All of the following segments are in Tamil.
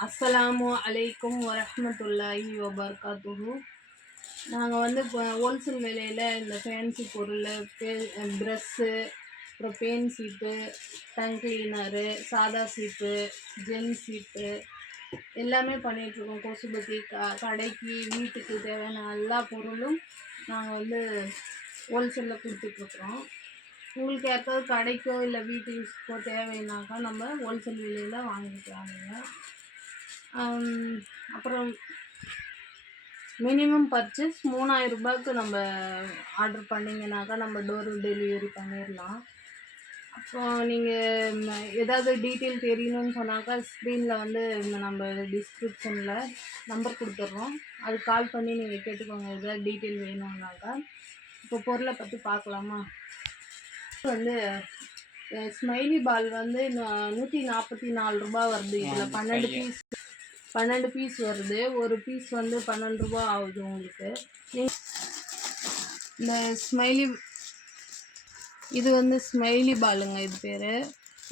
அஸ்ஸலாமு அலைக்கும் வரமத்துல்லாஹி வபர்காத்துஹு. நாங்கள் வந்து இப்போ ஹோல்சேல் விலையில் இந்த ஃபேன்சி பொருள் பே ப்ரெஷ்ஷு அப்புறம் பேன் சீப்பு டங் கிளீனரு சாதா சீப்பு ஜென் சீப்பு எல்லாமே பண்ணிகிட்ருக்கோம் கொசுபத்தி க கடைக்கு வீட்டுக்கு தேவையான எல்லா பொருளும் நாங்கள் வந்து ஹோல்சேலில் கொடுத்துட்ருக்குறோம் உங்களுக்கு யாருக்காவது கடைக்கோ இல்லை வீட்டு யூஸ்க்கோ தேவைன்னாக்கா நம்ம ஹோல்சேல் விலையில் வாங்கிக்கலாங்க. அப்புறம் மினிமம் பர்ச்சேஸ் மூணாயிரம் ரூபாய்க்கு நம்ம ஆர்டர் பண்ணிங்கனாக்கா நம்ம டோர் டெலிவரி பண்ணிடலாம் அப்புறம் நீங்கள் ஏதாவது டீட்டெயில் தெரியணும்னு சொன்னாக்கா ஸ்க்ரீனில் வந்து இந்த நம்ம டிஸ்கிரிப்ஷனில் நம்பர் கொடுத்துட்றோம் அது கால் பண்ணி நீங்கள் கேட்டுக்கோங்க ஏதாவது டீட்டெயில் வேணும்னாக்கா. இப்போ பொருளை பற்றி பார்க்கலாமா? வந்து ஸ்மைலி பால் வந்து நூற்றி நாற்பத்தி நாலு ரூபா வருது. இதில் பன்னெண்டு பீஸ் பன்னெண்டு பீஸ் வருது. ஒரு பீஸ் வந்து பன்னெண்டு ரூபா ஆகுது உங்களுக்கு. இந்த ஸ்மைலி இது வந்து ஸ்மைலி பாலுங்க இது பேர்.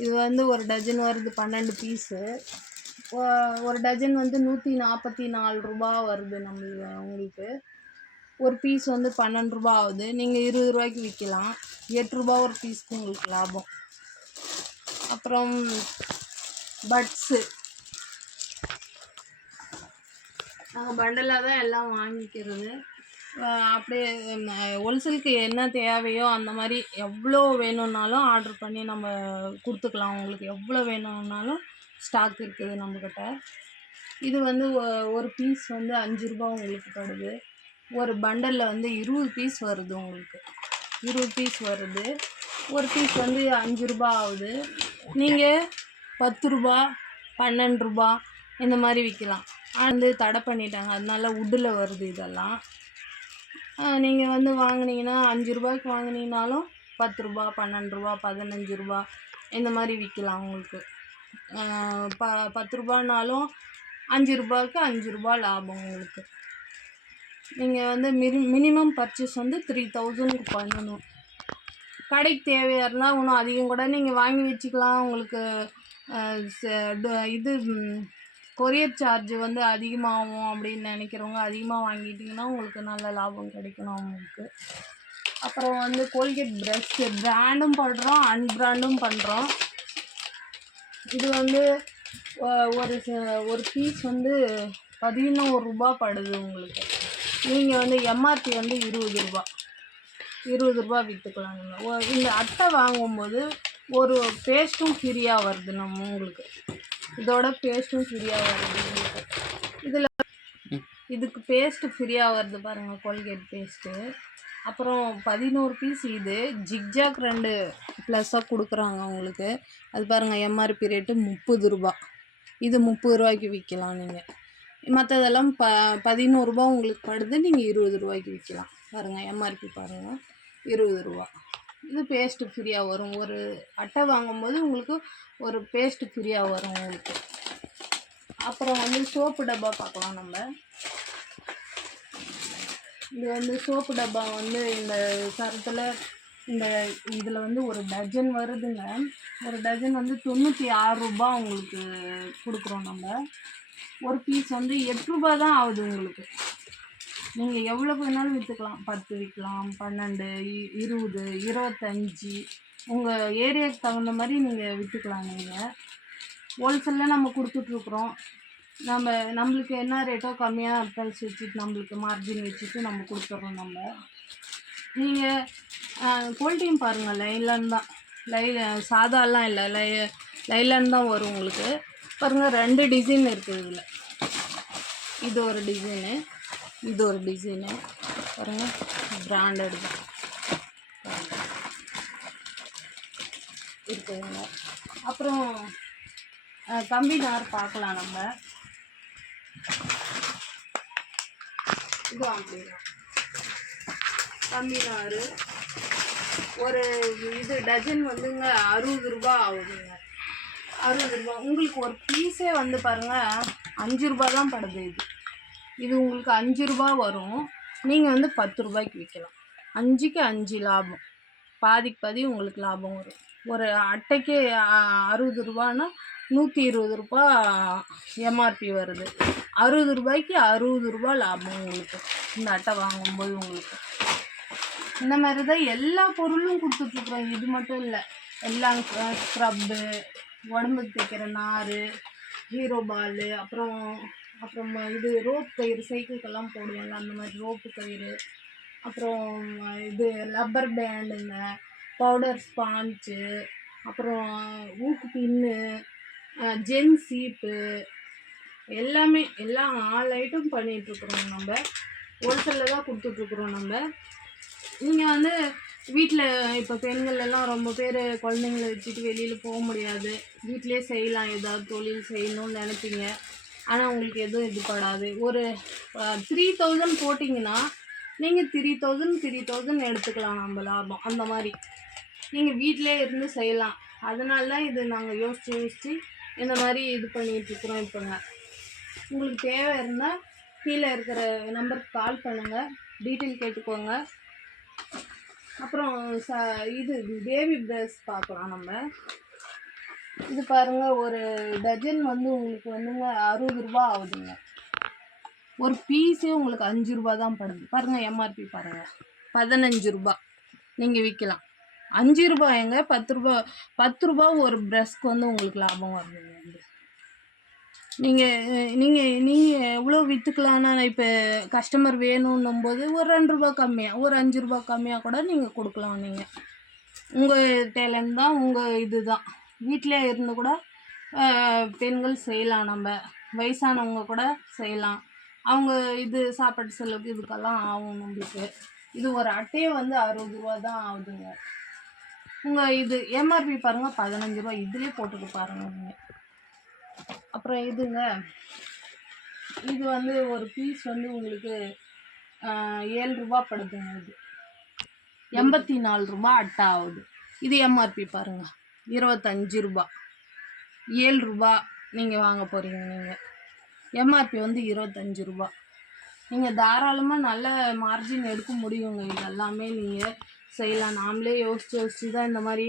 இது வந்து ஒரு டஜன் வருது பன்னெண்டு பீஸு ஒரு டஜன் வந்து நூற்றி நாற்பத்தி நாலு ரூபா வருது நம்மளுக்கு உங்களுக்கு. ஒரு பீஸ் வந்து பன்னெண்டு ரூபா ஆகுது. நீங்கள் இருபது ரூபாய்க்கு விற்கலாம் எட்டு ரூபா ஒரு பீஸ்க்கு உங்களுக்கு லாபம். அப்புறம் பட்ஸு நாங்கள் பண்டலாக தான் எல்லாம் வாங்கிக்கிறது. அப்படியே ஹோல்சேலுக்கு என்ன தேவையோ அந்த மாதிரி எவ்வளோ வேணும்னாலும் ஆர்டர் பண்ணி நம்ம கொடுத்துக்கலாம். உங்களுக்கு எவ்வளோ வேணும்னாலும் ஸ்டாக் இருக்குது நம்மக்கிட்ட இது வந்து ஒ- ஒரு பீஸ் வந்து அஞ்சு ரூபா உங்களுக்கு படுது. ஒரு பண்டலில் வந்து இருபது பீஸ் வருது உங்களுக்கு. இருபது பீஸ் வருது. ஒரு பீஸ் வந்து அஞ்சு ரூபா ஆகுது. நீங்கள் பத்து ரூபா பன்னெண்டு ரூபா இந்த மாதிரி விற்கலாம் வந்து தடை பண்ணிட்டாங்க. அதனால உட்டில் வருது இதெல்லாம். நீங்கள் வந்து வாங்கினீங்கன்னா அஞ்சு ரூபாய்க்கு வாங்கினீங்கனாலும் பத்து ரூபா பன்னெண்டு ரூபா பதினஞ்சு ரூபா இந்த மாதிரி விற்கலாம் உங்களுக்கு. ப பத்து ரூபானாலும் அஞ்சு ரூபாய்க்கு அஞ்சு ரூபா லாபம் உங்களுக்கு. நீங்கள் வந்து மினி மினிமம் பர்ச்சேஸ் வந்து த்ரீ தௌசண்ட்க்கு பண்ணணும். கடைக்கு தேவையாக இருந்தால் இன்னும் அதிகம் கூட நீங்கள் வாங்கி வச்சுக்கலாம். உங்களுக்கு இது கொரியர் சார்ஜ் வந்து அதிகமாகும் அப்படின்னு நினைக்கிறவங்க அதிகமாக வாங்கிட்டிங்கன்னா உங்களுக்கு நல்ல லாபம் கிடைக்கணும் உங்களுக்கு அப்புறம் வந்து கோல்கேட் ப்ரஷ்ஷு பிராண்டும் பண்ணுறோம் அன்பிராண்டும் பண்ணுறோம் இது வந்து ஒரு ஒரு பீஸ் வந்து பதினோரு ரூபா படுது உங்களுக்கு. நீங்கள் வந்து எம்ஆர்பி வந்து இருபது ரூபா. இருபது ரூபா விற்றுக்கலாம் நீங்கள் இந்த அட்டை வாங்கும்போது ஒரு பேஸ்ட்டும் ஃப்ரீயாக வருது நம்ம உங்களுக்கு. இதோட பேஸ்ட்டும் ஃப்ரீயாக வருது. இதில் இதுக்கு பேஸ்ட்டு ஃப்ரீயாக வருது பாருங்கள் கோல்கேட் பேஸ்ட்டு அப்புறம் பதினோரு பீஸ் இது. ஜிக்ஜாக் ரெண்டு ப்ளஸ்ஸாக கொடுக்குறாங்க உங்களுக்கு. அது பாருங்கள் எம்ஆர்பி ரேட்டு முப்பது ரூபா. இது முப்பது ரூபாய்க்கு விற்கலாம் நீங்கள் மற்றதெல்லாம் ப பதினோருபா உங்களுக்கு படுது நீங்கள் இருபது ரூபாய்க்கு விற்கலாம் பாருங்கள் எம்ஆர்பி பாருங்கள் இருபது ரூபா. இது பேஸ்ட்டு ஃப்ரீயாக வரும். ஒரு அட்டை வாங்கும்போது உங்களுக்கு ஒரு பேஸ்ட்டு ஃப்ரீயாக வரும் உங்களுக்கு. அப்புறம் வந்து சோப்பு டப்பா பார்க்கலாம் நம்ம. இது வந்து சோப்பு டப்பா வந்து இந்த சரத்தில் இந்த இதில் வந்து ஒரு டஜன் வருதுங்க. ஒரு டஜன் வந்து தொண்ணூற்றி ஆறு ரூபா உங்களுக்கு கொடுக்குறோம் நம்ம. ஒரு பீஸ் வந்து எட்டு ரூபா தான் ஆகுது உங்களுக்கு. நீங்கள் எவ்வளோ வேணாலும் விற்றுக்கலாம் பத்து விற்கலாம் பன்னெண்டு இருபது இருபத்தஞ்சி. உங்கள் ஏரியாவுக்கு தகுந்த மாதிரி நீங்கள் விற்றுக்கலாம் நீங்கள் ஹோல்சேலில் நம்ம கொடுத்துட்ருக்குறோம். நம்ம நம்மளுக்கு என்ன ரேட்டோ கம்மியாக ப்ரைஸ் வச்சுட்டு நம்மளுக்கு மார்ஜின் வச்சுட்டு நம்ம கொடுத்துட்றோம் நம்ம. நீங்கள் குவாலிட்டியும் பாருங்கள் லைலான் தான். லைன் சாதாலாம் இல்லை லை லைலன் தான் வரும் உங்களுக்கு. பாருங்கள் ரெண்டு டிசைன் இருக்குது இதில். இது ஒரு டிசைனு இது ஒரு டிசைனு பாருங்கள் பிராண்டட் இருக்குதுங்க அப்புறம் கம்பி நார் பார்க்கலாம் நம்ம. இது அப்படிதான் கம்பி நார். ஒரு இது டஜன் வந்துங்க அறுபது ரூபா ஆகுதுங்க. அறுபது ரூபா. உங்களுக்கு ஒரு பீஸே வந்து பாருங்கள் அஞ்சு ரூபா தான் படுது இது. இது உங்களுக்கு அஞ்சு ரூபா வரும். நீங்கள் வந்து பத்து ரூபாய்க்கு விற்கலாம் அஞ்சுக்கு அஞ்சு லாபம். பாதிக்கு பாதி உங்களுக்கு லாபம் வரும். ஒரு அட்டைக்கு அறுபது ரூபான்னா நூற்றி இருபது ரூபா எம்ஆர்பி வருது. அறுபது ரூபாய்க்கு அறுபது ரூபா லாபம் உங்களுக்கு. இந்த அட்டை வாங்கும்போது உங்களுக்கு. இந்த மாதிரி தான் எல்லா பொருளும் கொடுத்துட்ருக்குறோம். இது மட்டும் இல்லை. எல்லா ஸ்க்ரப்பு உடம்புக்கு தைக்கிற நார் ஹீரோ பாலு அப்புறம் அப்புறம் இது ரோப் கயிறு சைக்கிளுக்கெல்லாம் போடுவாங்க அந்த மாதிரி ரோப்பு கயிறு. அப்புறம் இது லப்பர் பேண்டுங்க பவுடர் ஸ்பாஞ்சு அப்புறம் ஊக்கு பின்னு ஜென் சீப்பு எல்லாமே எல்லாம் ஆல் ஐட்டம் பண்ணிகிட்ருக்குறோம் நம்ம. ஹோல்சேலில் தான் கொடுத்துட்ருக்குறோம் நம்ம. நீங்கள் வந்து வீட்டில் இப்போ பெண்கள் எல்லாம் ரொம்ப பேர் குழந்தைங்கள வச்சுட்டு வெளியில் போக முடியாது. வீட்டிலே செய்யலாம் ஏதாவது தொழில் செய்யணும்னு நினைப்பீங்க. ஆனால் உங்களுக்கு எதுவும் இது படாது. ஒரு த்ரீ தௌசண்ட் போட்டிங்கன்னா நீங்கள் த்ரீ தௌசண்ட் த்ரீ தௌசண்ட் எடுத்துக்கலாம் நம்ம லாபம். அந்த மாதிரி. நீங்கள் வீட்டிலே இருந்து செய்யலாம். அதனால தான் இது நாங்கள் யோசித்து யோசித்து இந்த மாதிரி இது பண்ணிகிட்ருக்குறோம் இப்போங்க உங்களுக்கு தேவை இருந்தால் கீழே இருக்கிற நம்பருக்கு கால் பண்ணுங்கள் டீட்டெயில் கேட்டுக்கோங்க. அப்புறம் ச இது பேபி ப்ரெஸ் பார்க்கலாம் நம்ம. இது பாருங்க ஒரு டஜன் வந்து உங்களுக்கு வந்துங்க அறுபது ரூபா ஆகுதுங்க. ஒரு பீஸே உங்களுக்கு அஞ்சு ரூபா தான் படுது. பாருங்கள் எம்ஆர்பி பாருங்கள் பதினஞ்சு ரூபா. நீங்கள் விற்கலாம் அஞ்சு ரூபாய்ங்க பத்து ரூபா பத்து ரூபா ஒரு ப்ரெஷ்க்கு வந்து உங்களுக்கு லாபம் வருதுங்க. வந்து நீங்கள் நீங்கள் நீங்கள் எவ்வளோ விற்றுக்கலான்னா இப்போ கஸ்டமர் வேணும்னும் போது ஒரு ரெண்டு ரூபா கம்மியாக ஒரு அஞ்சு ரூபா கம்மியாக கூட நீங்கள் கொடுக்கலாம் நீங்கள் உங்கள் டேலண்ட் தான் உங்கள் இது தான். வீட்டிலே இருந்து கூட பெண்கள் செய்யலாம். நம்ம வயசானவங்க கூட செய்யலாம். அவங்க இது சாப்பாட்டு செலவுக்கு இதுக்கெல்லாம் ஆகும் நம்மளுக்கு. இது ஒரு அட்டையே வந்து அறுபது ரூபா தான் ஆகுதுங்க. உங்கள் இது எம்ஆர்பி பாருங்கள் பதினஞ்சு ரூபா. இதுலேயே போட்டுட்டு பாருங்கள் நீங்கள் அப்புறம் இதுங்க இது வந்து ஒரு பீஸ் வந்து உங்களுக்கு ஏழு ரூபா படுதுங்க இது. எண்பத்தி நாலு ரூபா அட்டை ஆகுது. இது எம்ஆர்பி பாருங்கள் இருபத்தஞ்சு ரூபா. ஏழு ரூபா நீங்கள் வாங்க போகிறீங்க நீங்கள் எம்ஆர்பி வந்து இருபத்தஞ்சு ரூபா. நீங்கள் தாராளமாக நல்ல மார்ஜின் எடுக்க முடியுங்க. இது எல்லாமே நீங்கள் செய்யலாம். நாமளே யோசித்து யோசித்து தான் இந்த மாதிரி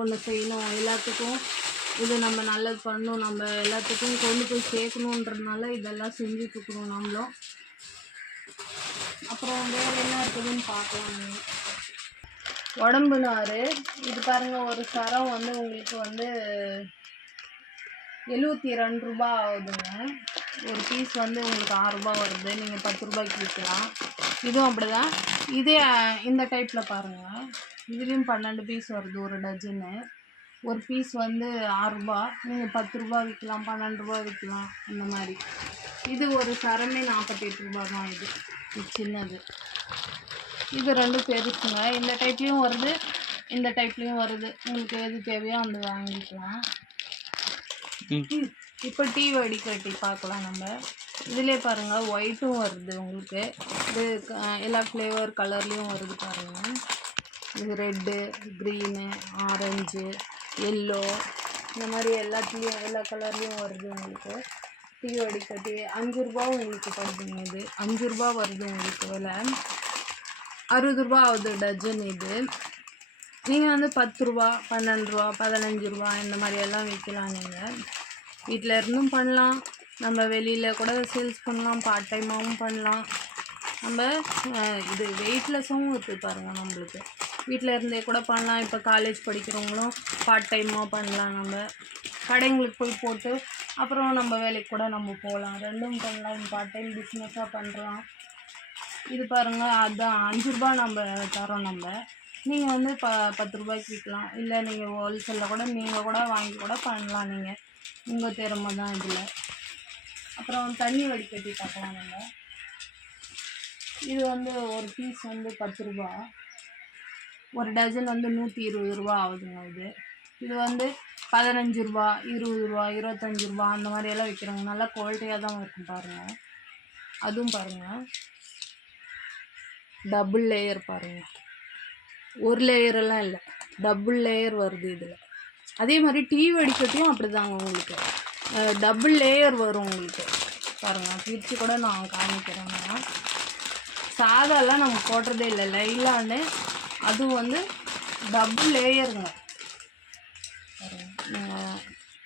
ஒன்று செய்யணும். எல்லாத்துக்கும் இது நம்ம நல்லது பண்ணணும். நம்ம எல்லாத்துக்கும் கொண்டு போய் சேர்க்கணுன்றதுனால இதெல்லாம் செஞ்சுட்ருக்குறோம் நம்மளும் அப்புறம் வேறு என்ன இருக்குதுன்னு பார்க்கலாம் நீங்கள் உடம்பு நார் இது பாருங்கள் ஒரு சரம் வந்து உங்களுக்கு வந்து எழுபத்தி ரெண்டு ரூபா ஆகுதுங்க. ஒரு பீஸ் வந்து உங்களுக்கு ஆறு வருது. நீங்கள் பத்து ரூபாய்க்கு விற்கலாம் இதுவும் அப்படிதான். இதே இந்த டைப்பில் பாருங்கள் இதுலேயும் பன்னெண்டு பீஸ் வருது ஒரு டஜனு ஒரு பீஸ் வந்து ஆறுரூபா நீங்கள் பத்து ரூபா விற்கலாம் பன்னெண்டு ரூபா விற்கலாம் இந்த மாதிரி. இது ஒரு சரமே நாற்பத்தெட்டு ரூபா தான் இது சின்னது. இது ரெண்டும் பெருசுங்க இந்த டைப்லேயும் வருது இந்த டைப்லேயும் வருது. உங்களுக்கு எது தேவையோ அந்த வாங்கிக்கலாம். இப்போ டீ வடிகட்டி பார்க்கலாம் நம்ம. இதிலே பாருங்கள் ஒயிட்டும் வருது உங்களுக்கு. இது எல்லா ஃப்ளேவர் கலர்லேயும் வருது பாருங்கள் இது ரெட்டு க்ரீனு ஆரஞ்சு எல்லோ இந்த மாதிரி எல்லாத்துலேயும் எல்லா கலர்லேயும் வருது உங்களுக்கு. டீ வடிகட்டி அஞ்சு ரூபா உங்களுக்கு படுதுங்க இது. அஞ்சு ரூபா வருது உங்களுக்கு விலை. அறுபது ரூபா ஆகுது டஜன் இது. நீங்கள் வந்து பத்து ரூபா பன்னெண்டு ரூபா பதினஞ்சு ரூபா இந்த மாதிரி எல்லாம் விற்கலாம் நீங்கள் வீட்டில் இருந்தும் பண்ணலாம். நம்ம வெளியில் கூட சேல்ஸ் பண்ணலாம் பார்ட் டைமாகவும் பண்ணலாம். நம்ம இது வெயிட்லெஸ்ஸும் இருக்குது பாருங்கள் நம்மளுக்கு. வீட்டில் இருந்தே கூட பண்ணலாம். இப்போ காலேஜ் படிக்கிறவங்களும் பார்ட் டைமாக பண்ணலாம் நம்ம. கடைங்களுக்கு போய் போட்டு அப்புறம் நம்ம வேலைக்கு கூட நம்ம போகலாம். ரெண்டும் பண்ணலாம். பார்ட் டைம் பிஸ்னஸாக பண்ணுறோம் இது பாருங்கள் அதுதான் அஞ்சு ரூபா நம்ம தரோம் நம்ம. நீங்கள் வந்து ப பத்து ரூபாய்க்கு விற்கலாம் இல்லை நீங்கள் ஹோல்சேலில் கூட நீங்கள் கூட வாங்கி கூட பண்ணலாம் நீங்கள் உங்கள் திறமை தான் இதில். அப்புறம் தண்ணி வடிகட்டி பார்க்கலாம் நம்ம. இது வந்து ஒரு பீஸ் வந்து பத்து ரூபா ஒரு டஜன் வந்து நூற்றி இருபது ரூபா ஆகுதுங்க இது. இது வந்து பதினஞ்சு ரூபா இருபது ரூபா இருபத்தஞ்சி ரூபா அந்த மாதிரியெல்லாம் விற்கிறாங்க நல்லா குவாலிட்டியாக தான் இருக்கும் பாருங்கள் அதுவும் பாருங்கள் டபுள் லேயர் பாருங்கள் ஒரு லேயரெல்லாம் இல்லை. டபுள் லேயர் வருது இதில். அதே மாதிரி டீ வடிக்கட்டியும் அப்படி தாங்க உங்களுக்கு டபுள் லேயர் வரும் உங்களுக்கு. பாருங்கள் பிரித்து கூட நான் காமிக்கிறேங்க சாதாலாம் நம்ம போடுறதே இல்லை. லைலான்னு அது வந்து டபுள் லேயருங்க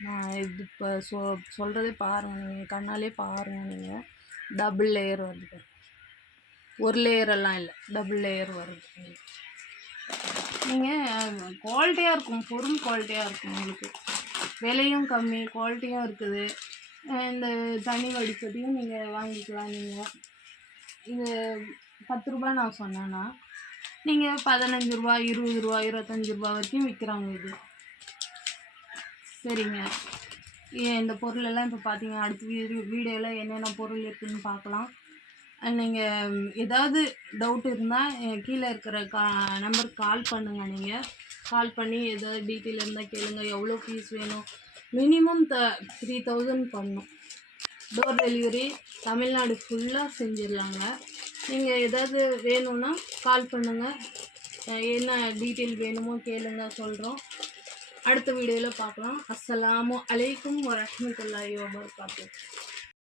நான் இது இப்போ சொ சொல்கிறதே பாருங்கள் நீங்கள் கண்ணாலே பாருங்கள் நீங்கள் டபுள் லேயர் வருது ஒரு ஒரு லேயரெல்லாம் இல்லை. டபுள் லேயர் வருது நீங்கள் குவாலிட்டியாக இருக்கும். பொருள் குவாலிட்டியாக இருக்கும் உங்களுக்கு. விலையும் கம்மி குவாலிட்டியும் இருக்குது. இந்த தனி வடிகட்டியும் நீங்கள் வாங்கிக்கலாம். நீங்கள் இது பத்து ரூபா நான் சொன்னேன்னா நீங்கள் பதினஞ்சு ரூபா இருபது ரூபா இருபத்தஞ்சி ரூபா வரைக்கும் விற்கிறாங்க இது. சரிங்க. இந்த பொருளெல்லாம் இப்போ பார்த்தீங்க அடுத்த வீடு வீடியோவில் என்னென்ன பொருள் இருக்குதுன்னு பார்க்கலாம் நீங்கள் ஏதாவது டவுட் இருந்தால் கீழே இருக்கிற கா நம்பருக்கு கால் பண்ணுங்கள் நீங்கள் கால் பண்ணி ஏதாவது டீட்டெயில் இருந்தால் கேளுங்கள் எவ்வளோ ஃபீஸ் வேணும்? மினிமம் த த்ரீ தௌசண்ட் பண்ணும். டோர் டெலிவரி தமிழ்நாடு ஃபுல்லாக செஞ்சிடலாங்க. நீங்கள் ஏதாவது வேணும்னா கால் பண்ணுங்கள் என்ன டீட்டெயில் வேணுமோ கேளுங்க சொல்கிறோம் அடுத்த வீடியோவில் பார்க்கலாம் அஸ்ஸலாமு அலைக்கும் வரஹ்மத்துல்லாஹி பார்த்து